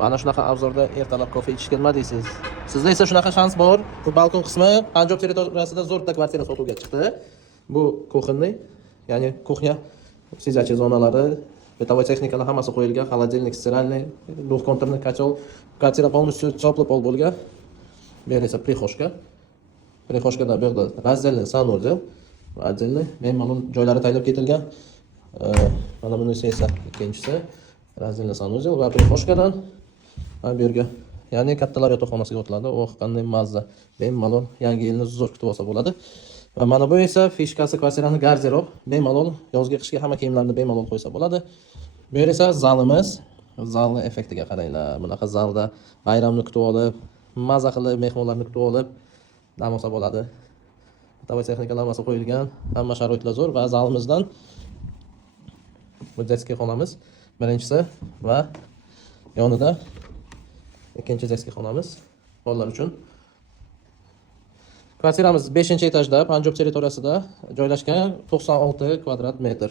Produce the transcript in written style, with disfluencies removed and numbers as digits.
Mana shunaqa obzorda ertalab kofe ichishga nima deysiz? Sizda esa shunaqa shans bor. Bu balkon qismi Panjob territoriyasida zo'rtta kvartira sotuvga chiqdi. Bu kuxonniy, ya'ni kuxnya sizachi zonalari, бытовой texnikalar hammasi qo'yilgan, холодильник, стиральный, двухконтурный котел. Kvartira полностью теплый pol bo'lgan. Bu yer esa prixoshka. Prixoshkada bu yerda раздельный санузел, отдельный, bemalol joylari tayyorlab ketilgan. Mana bunisi esa ikkinchisi. Раздельный санузел va prixoshkadan bu yerga, ya'ni kattalar yotoqxonasiga o'tiladi. Oh, qanday mazza. Bemalol yangi yilni zo'r kutib olsa bo'ladi. Va mana bu esa fishkasi kvartiraning garderob. Bemalol yozgi qishga hamma kiyimlarni bemalol qo'ysa bo'ladi. Bu yer esa zalimiz. Zalni effektiga qaranglar. Bunaqa zalda bayramni kutib olib, maza qilib mehmonlarni kutib olib dam olsa bo'ladi. Bытовой texnikalar hammasi qo'yilgan. Hamma sharoitlar zo'r va zalimizdan bu детский xonamiz birinchisi va yonida ikkinchi детский xonamiz bolalar uchun. Kvartiramiz 5-etajda, Panjob territoriyasida joylashgan, 96 kvadrat metr.